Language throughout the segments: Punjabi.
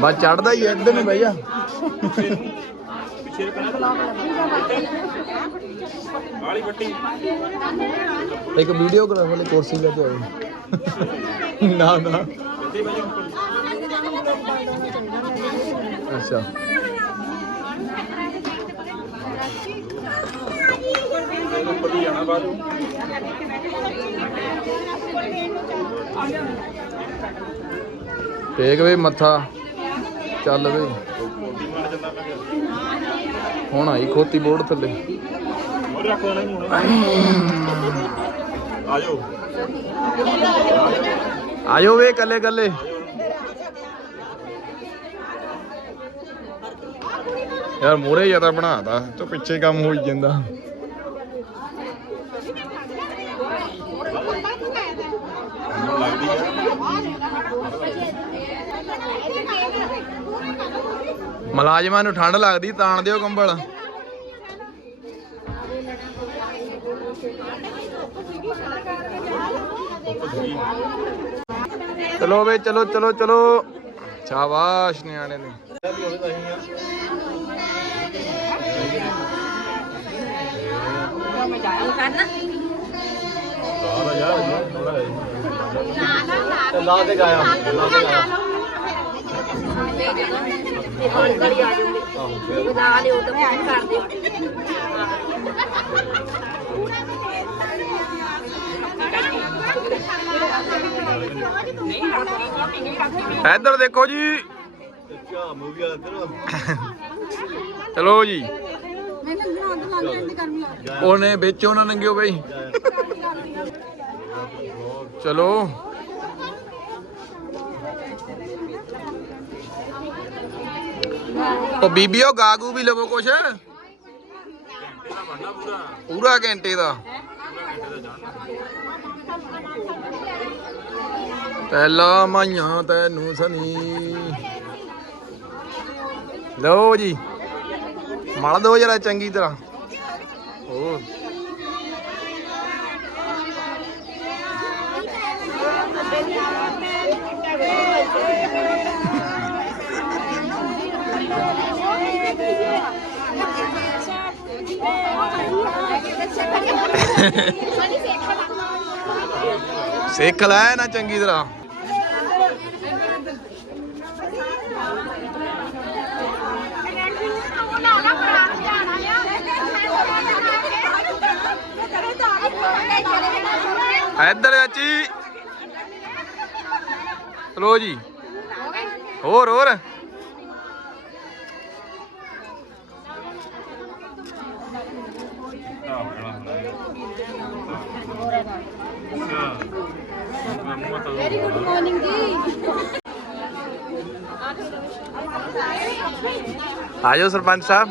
ਬਸ ਚੜਦਾ ਹੀ ਐ, ਇੱਧਰ ਨੂੰ ਬਈ ਜਾ। ਵਾਲੀ ਬੱਟੀ ਇੱਕ ਵੀਡੀਓਗ੍ਰਾਫਰ ਵਾਲੀ ਕੁਰਸੀ ਲੈ ਕੇ ਆਓ ਨਾ ਨਾ। ਅੱਛਾ। ਟੇਕ ਵੇ ਮੱਥਾ, ਚੱਲ ਵੇ। ਹੁਣ ਆਈ ਖੋਤੀ ਬੋਰਡ ਥੱਲੇ। ਹੋਰ ਰੱਖ ਆਇਓ ਵੇ ਕੱਲੇ ਕੱਲੇ ਯਾਰ ਮੋਰੇ ਜ਼ਿਆਦਾ ਬਣਾਤਾ, ਤੋ ਪਿੱਛੇ ਕੰਮ ਹੋਈ ਜਾਂਦਾ। ਮੈਨੂੰ ਮਲਾਜਮਾਂ ਨੂੰ ਠੰਡ ਲੱਗਦੀ, ਤਾਣ ਦਿਓ ਕੰਬਲ। ਚਲੋ ਵੇ ਚਲੋ ਚਲੋ ਚਲੋ। ਸ਼ਾਬਾਸ਼ ਨਿਆਣੇ ਨੇ ਲਾ ਦੇ ਗਾਇਆ ਲਾ ਦੇ ਗਾਇਆ ਬਣਾ ਲਿਓ ਤਾਂ ਫੋਨ ਕਰ ਦਿਓ ਇੱਧਰ ਦੇਖੋ ਜੀ ਚਲੋ ਜੀ ਉਹਨੇ ਵਿੱਚੋਂ ਨਾ ਨੰਗਿਓ ਬਈ। ਚਲੋ। ਉਹ ਬੀਬੀਓ ਗਾਗੂ ਵੀ ਲਵੋ ਕੁਛ? ਪੂਰਾ ਘੰਟੇ ਦਾ। ਪਹਿਲਾ ਮਾਈਆਂ ਤੈਨੂੰ ਸਨੀ। ਲਓ ਜੀ। ਮਲ ਦੋ ਜਰਾ ਚੰਗੀ ਤਰ੍ਹਾਂ। ਹੋਰ। ਸਿੱਖ ਲੈ ਨਾ ਚੰਗੀ ਤਰ੍ਹਾਂ। ਇੱਧਰ ਚਾਚੀ। ਚਲੋ ਜੀ। ਹੋਰ ਹੋਰ। ਵੈਰੀ ਗੁੱਡ ਮਾਰਨਿੰਗ ਜੀ ਆਜੋ ਸਰਪੰਚ ਸਾਹਿਬ।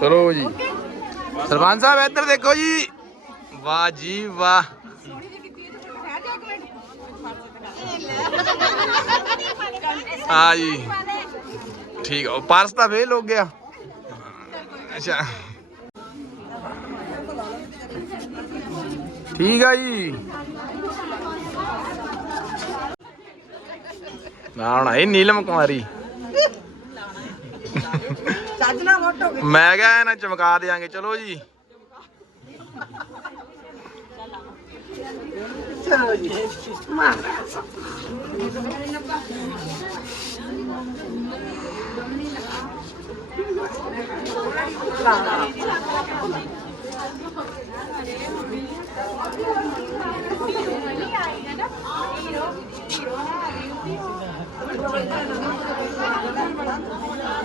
ਚਲੋ ਜੀ। ਸਰਪੰਚ ਸਾਹਿਬ, ਇੱਧਰ ਦੇਖੋ ਜੀ। ਵਾਹ ਜੀ ਵਾਹ। ਆ ਜੀ। ਠੀਕ ਆ ਪਰਸ ਤਾਂ ਫੇਲ ਹੋ ਗਿਆ। ਅੱਛਾ। ਠੀਕ ਆ ਜੀ। ਨਾ, ਹੁਣ ਇਹ ਨੀਲਮ ਕੁਮਾਰੀ। ਮੈਂ ਕਿਹਾ ਇਹਨਾਂ ਚਮਕਾ ਦੇਾਂਗੇ ਚਲੋ ਜੀ।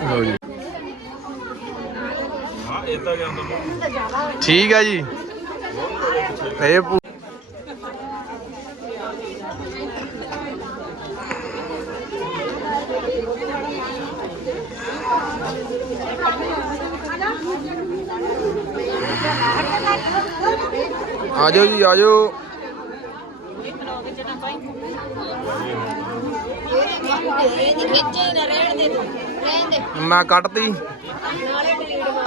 ਲਓ ਜੀ ਹਾਂ ਇਦਾਂ ਗਿਆ ਹੁੰਦਾ ਠੀਕ ਆ ਜੀ ਇਹ ਪੂ- ਆਜੋ ਜੀ ਆਜੋ ਇਹ ਮੈਂ ਕੱਟਤੀ ਨਾਲੇ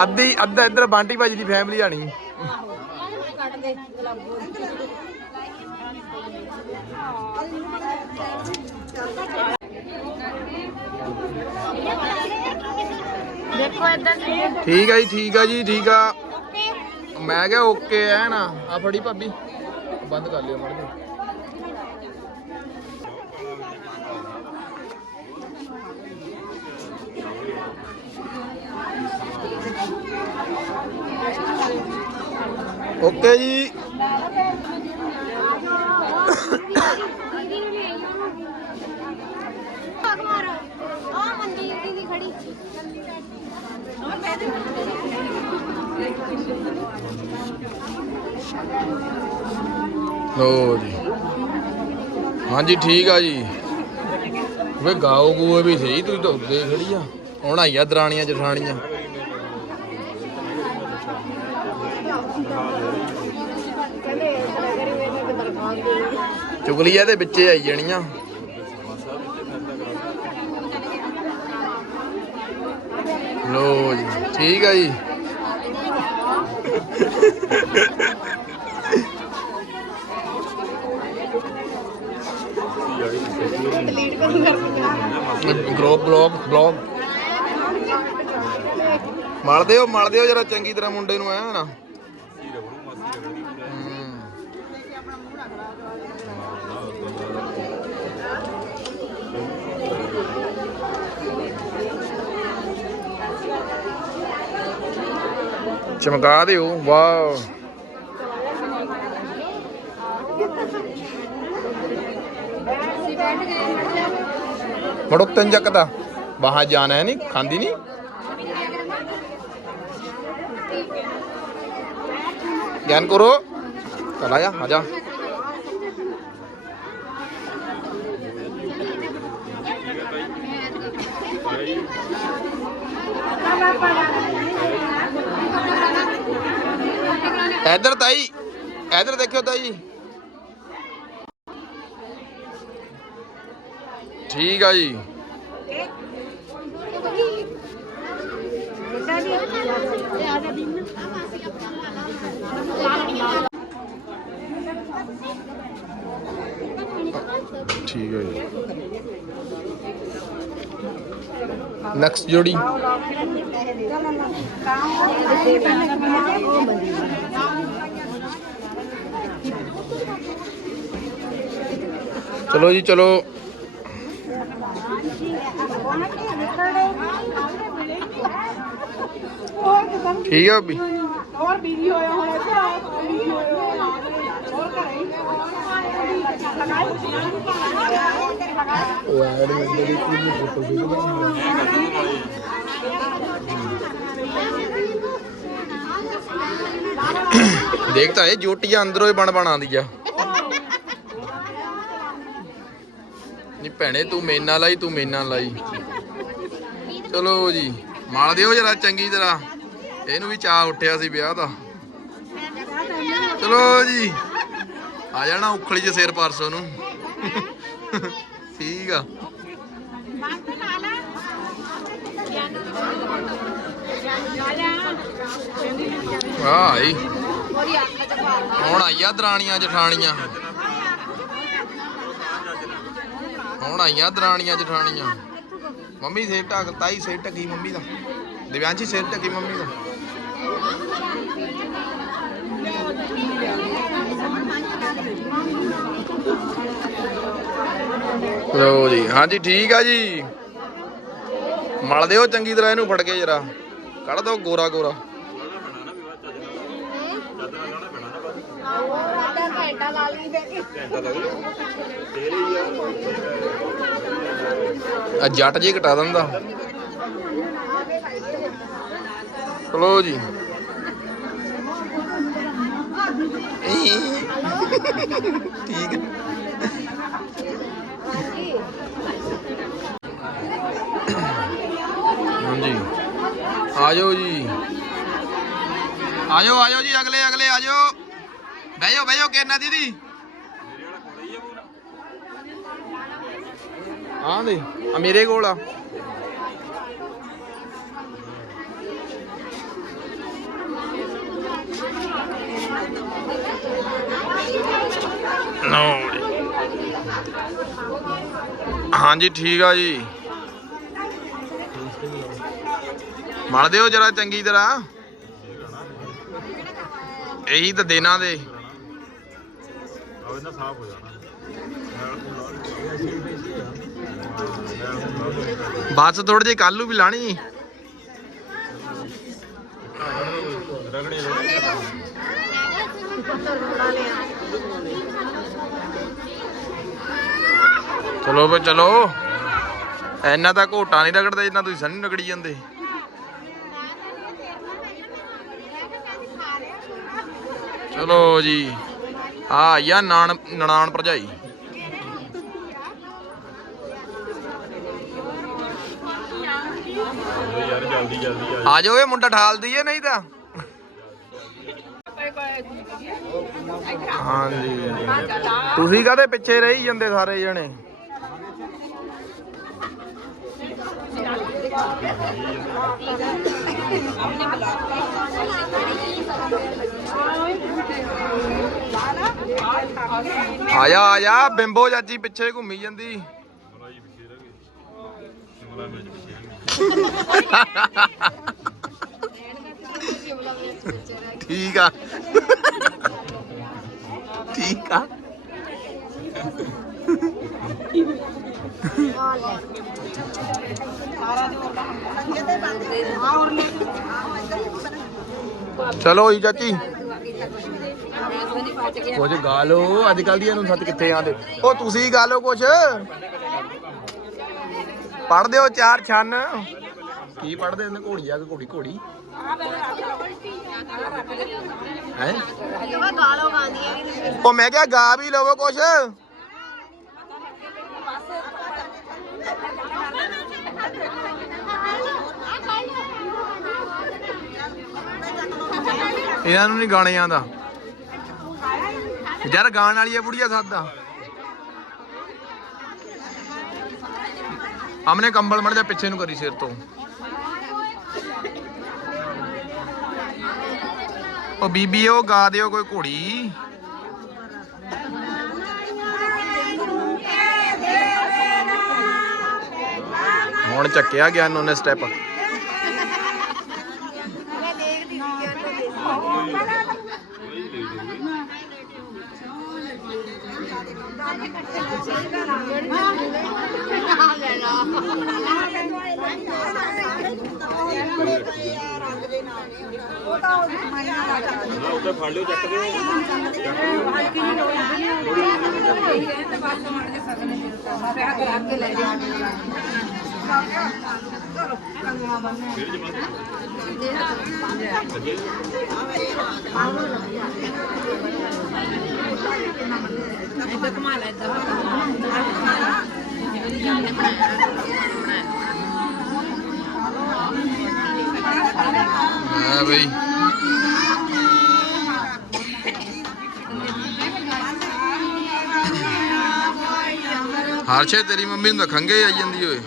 ਅੱਧੀ, ਅੱਧਾ ਇੱਧਰ ਬਾਂਟੀ ਭਾਜੀ ਦੀ ਫੈਮਿਲੀ ਆਣੀ। ਦੇਖੋ ਇੱਧਰ ਠੀਕ ਆ ਜੀ, ਠੀਕ ਆ ਜੀ, ਠੀਕ ਆ। ਮੈਂ ਕਿਹਾ ਓਕੇ ਐ ਨਾ ਆ ਫੜੀ ਭਾਬੀ। ਬੰਦ ਕਰ ਲਿਓ ਮੜ ਓਕੇ ਜੀ। ਆ ਲੋ ਜੀ। ਹਾਂਜੀ, ਠੀਕ ਆ ਜੀ। ਵੇ ਗਾਓ ਗੂਏ ਵੀ ਸਹੀ ਤੁਸੀਂ ਤਾਂ ਉੱਦੇ ਖੜੀ ਆ। ਹੁਣ ਆਈਆ ਦਰਾਣੀਆਂ, ਜਠਾਣੀਆਂ। ਚੁਗਲੀਆਂ ਦੇ ਵਿੱਚ ਆਈ ਜਾਣੀਆਂ। ਲੋ ਜੀ, ਠੀਕ ਆ ਜੀ। Group blog blog. ਮਲ ਦਿਓ ਮਲ ਦਿਓ ਜਰਾ ਚੰਗੀ ਤਰ੍ਹਾਂ ਮੁੰਡੇ ਨੂੰ ਐ ਨਾ। ਚਮਕਾ ਦਿਓ ਵਾਓ ਮੜੋ ਤਨ ਜੱਕਦਾ ਬਾਹਰ ਜਾਣਾ ਹੈ ਨਹੀਂ, ਖਾਂਦੀ ਨਹੀਂ? ਗਿਆਨ ਕਰੋ। ਚਲ ਆ ਜਾ ਆ ਜਾ। ਇੱਧਰ ਤਾਈ ਇੱਧਰ ਦੇਖਿਓ ਤਾਈ ਠੀਕ ਆ ਜੀ ਠੀਕ ਹੈ ਜੀ ਨੈਕਸਟ ਚਲੋ ਜੀ, ਚਲੋ। ਠੀਕ ਆ ਵੀ ਹੋਰ ਬੀਜੀ ਹੋਇਆ ਹੁਣ ਇੱਥੇ ਬੀਜੀ ਹੋਇਆ ਹੋਰ ਘਰੇ ਉਹ ਐਡ ਵਿੱਚ ਜਿਹੜੀ ਪੂਰੀ ਫੋਟੋ ਦੇਖ ਤਾਂ ਇਹ ਜੋਟੀਆਂ ਅੰਦਰੋਂ ਹੀ ਬਣ ਬਣ ਆਉਂਦੀ ਆ। ਨੀ ਭੈਣੇ, ਤੂੰ ਮੇਨਾ ਲਾਈ ਤੂੰ ਮੇਨਾ ਲਾਈ ਚਲੋ ਜੀ ਮਾਲ ਦਿਓ ਜਰਾ, ਚੰਗੀ ਤਰ੍ਹਾਂ। ਇਹਨੂੰ ਵੀ ਚਾਹ ਉੱਠਿਆ ਸੀ ਵਿਆਹ ਦਾ। ਚਲੋ ਜੀ, ਆ ਜਾਣਾ ਉਖਲੀ ਚ ਸਿਰ ਪਰਸੋਂ ਨੂੰ ਠੀਕ ਆ। ਆਈ। ਹੁਣ ਆਈਆ ਦਰਾਣੀਆਂ, ਜਠਾਣੀਆਂ। ਹੁਣ ਆਈਆਂ ਦਰਾਣੀਆਂ, ਜਠਾਣੀਆਂ? ਮੰਮੀ ਸਿਰ ਢੱਕ, ਤਾਈ ਸਿਰ ਢੱਕੀ ਮੰਮੀ ਦਾ। ਦਿਵਿਆਂਸ਼ੀ ਸਿਰ ਢੱਕੀ ਮੰਮੀ ਦਾ। ਲੋ ਜੀ, ਹਾਂਜੀ, ਠੀਕ ਆ ਜੀ। ਮਲ ਦਿਓ ਚੰਗੀ ਤਰ੍ਹਾਂ ਇਹਨੂੰ ਫੜ ਕੇ ਜਰਾ। ਕੱਢ ਦੋ ਗੋਰਾ ਗੋਰਾ ਘੰਟਾ ਲਾ ਲਈ ਤੇ ਆ ਜੱਟ ਜੀ ਘਟਾ ਦਿੰਦਾ। ਚਲੋ ਜੀ। ਠੀਕ ਹੈ। ਹਾਂਜੀ। ਆ ਜੀ। ਆ ਜਾਓ ਜੀ, ਅਗਲੇ ਅਗਲੇ ਆ ਬਹਿ ਜਾਓ ਬਹਿ ਜਾਓ ਕਿੰਨਾ ਦੀਦੀ। ਆਹ ਦੇ ਆ ਮੇਰੇ ਕੋਲ ਆ। ਲਓ ਜੀ। ਹਾਂਜੀ, ਠੀਕ ਆ ਜੀ। ਮਲ ਦਿਓ ਜਰਾ ਚੰਗੀ ਤਰ੍ਹਾਂ। ਇਹੀ ਤਾਂ ਦੇਣਾ ਦੇ। ਆਵੇ ਨਾ ਸਾਫ਼ ਹੋ ਜਾਣਾ। ਬਸ ਥੋੜੇ ਜਿਹੇ ਕੱਲ ਨੂੰ ਵੀ ਲਾਣੀ। ਰਗੜੇ ਚਲੋ ਬਈ ਚਲੋ। ਇੰਨਾ ਤਾਂ ਘੋਟਾ ਨਹੀਂ ਰਗੜਦਾ ਜਿੰਨਾ ਤੁਸੀਂ ਸਨੀ ਰਗੜੀ ਜਾਂਦੇ। ਚਲੋ ਜੀ। ਆ ਯਾ ਨਾਨ ਨਨਾਣ ਭਰਜਾਈ ਯਾਰ ਜਲਦੀ ਜਲਦੀ ਆ ਆ ਜਾਓ ਇਹ ਮੁੰਡਾ ਠਾਲ ਦਈਏ ਨਹੀਂ ਤਾਂ? ਹਾਂਜੀ। ਤੁਸੀਂ ਕਾਹਦੇ ਪਿੱਛੇ ਰਹੀ ਜਾਂਦੇ ਸਾਰੇ ਜਣੇ? ਆ ਜਾ ਆ ਜਾ ਬਿੰਬੋ ਚਾਚੀ ਪਿੱਛੇ ਘੁੰਮੀ ਜਾਂਦੀ। ਮਲਾਈ ਪਿੱਛੇ ਰਹਿ ਸ਼ਿਮਲਾ ਮਿਰਚ ਪਿੱਛੇ ਠੀਕ ਆ। ਠੀਕ ਆ। ਚਲੋ ਜੀ ਚਾਚੀ। ਕੁਝ ਗਾਲੋ ਅੱਜ ਕੱਲ ਦੀ ਇਹਨੂੰ ਸੱਤ ਕਿੱਥੇ ਆਂਦੇ? ਉਹ ਤੁਸੀਂ ਗਾਲੋ ਲਓ ਕੁਝ ਪੜ ਦਿਓ ਚਾਰ ਛੰਨ। ਕੀ ਪੜਦੇ ਹੁੰਦੇ? ਘੋੜੀ ਆ ਕਿ ਘੋੜੀ ਘੋੜੀ। ਹੈ? ਗਾਲੋ ਗਾਉਂਦੀਆਂ ਉਹ ਮੈਂ ਕਿਹਾ ਗਾ ਵੀ ਲਵੋ ਕੁਛ। ਇਹਨਾਂ ਨੂੰ ਨਹੀਂ ਗਾਣੇ ਆਂਦਾ ਯਾਰ ਗਾਣ ਵਾਲੀ ਆ ਬੁੜੀਆ ਸਾਦਾ। ਆਮਨੇ ਕੰਬਲ ਮੜ ਜਾ ਪਿੱਛੇ ਨੂੰ ਕਰੀ ਸਿਰ ਤੋਂ। ਉਹ ਬੀਬੀ, ਉਹ ਗਾ ਦਿਓ ਕੋਈ ਘੋੜੀ। ਹੁਣ ਚੱਕਿਆ ਗਿਆ ਉਹਨੇ ਸਟੈਪ ਮੈਂ ਦੇਖਦੀ ਸੀ ਨਾ ਉੱਤੇ ਫੜ ਲਿਓ ਚੱਕ ਦਿਓ ਹਾਂ ਬਈ। ਹਰਸ਼ੇ ਤੇਰੀ ਮੰਮੀ ਨੂੰ ਤਾਂ ਖੰਗੇ ਆਈ ਜਾਂਦੀ ਓਏ।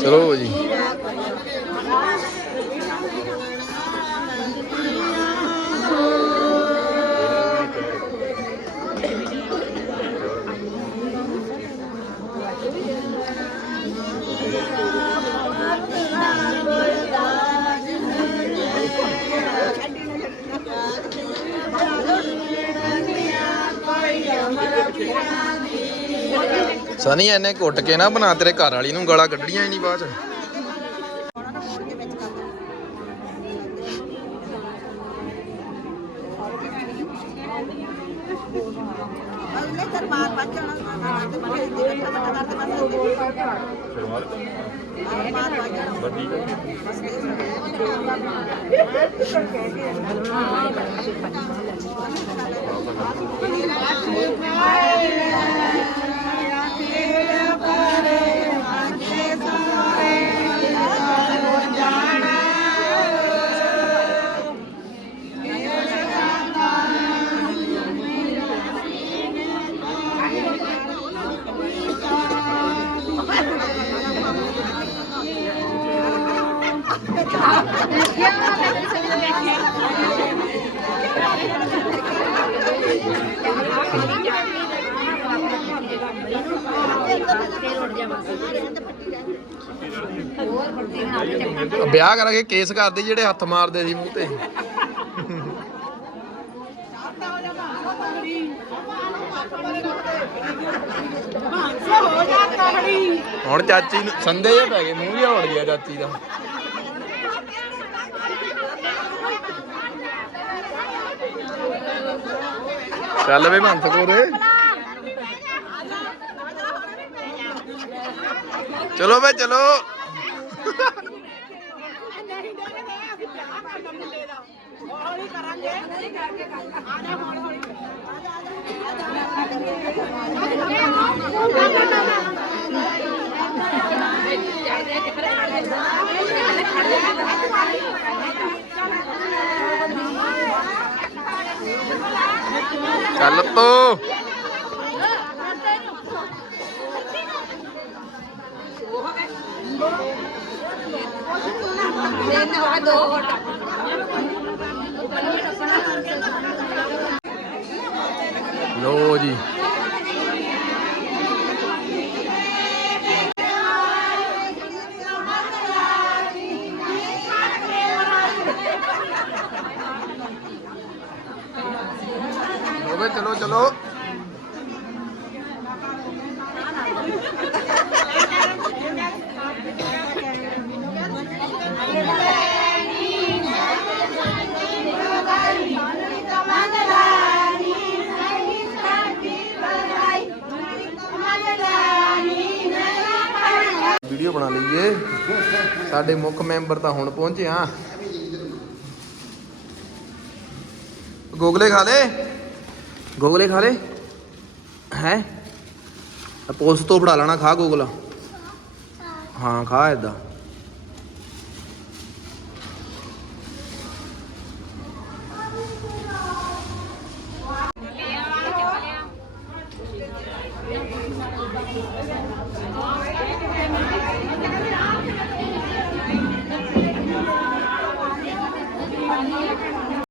ਚਲੋ ਜੀ। ਸਨੀ ਇਹਨੇ ਕੁੱਟ ਕੇ ਨਾ ਬਣਾ ਤੇਰੇ ਘਰ ਵਾਲੀ ਨੂੰ, ਗਾਲਾਂ ਕੱਢਣੀਆਂ ਹੀ ਨਹੀਂ ਬਾਅਦ ਚ। ਅਗਲੇ ਦਰਬਾਰ ਪਹੁੰਚਣਾ ਤੇ ਮੈਂ ਦੇ ਵੱਡਾ ਕਰਦੇ ਬਸ ਸ਼ੁਰੂਆਤ ਬਸ ਠੀਕ ਵਿਆਹ ਕਰਾਂਗੇ ਕੇਸ ਕਰਦੇ ਜਿਹੜੇ ਹੱਥ ਮਾਰਦੇ ਸੀ ਮੂੰਹ ਤੇ। ਹੁਣ ਚਾਚੀ ਨੂੰ ਸੰਦੇ ਜੇ ਪੈ ਗਏ, ਮੂੰਹ ਜਿਹਾ ਉੜ ਗਿਆ ਚਾਚੀ ਦਾ। ਚੱਲ ਵੇ ਮੰਤ ਕੋਰੇ ਚਲੋ ਵੇ ਚਲੋ ਨਹੀਂ ਦੇਖਦੇ ਅਸੀਂ ਵਿਆਹ ਕਰਨਾ ਮੁੰਡੇ ਦਾ ਹੌਲੀ ਚੱਲ ਆ ਜਾ ਹੌਲੀ ਹੌਲੀ ਚੱਲ ਲੋ ਜੀ। ਹੋਵੇ ਚਲੋ ਚਲੋ। ਮੈਂਬਰ ਤਾਂ ਹੁਣ ਪਹੁੰਚੇ ਆ। ਗੋਗਲੇ ਖਾ ਲੇ? ਗੋਗਲੇ ਖਾ ਲੇ? ਹੈ? ਪੁਲਿਸ ਤੋਂ ਫੜਾ ਲੈਣਾ, ਖਾ ਗੋਗਲਾ। ਹਾਂ, ਖਾ ਏਦਾਂ।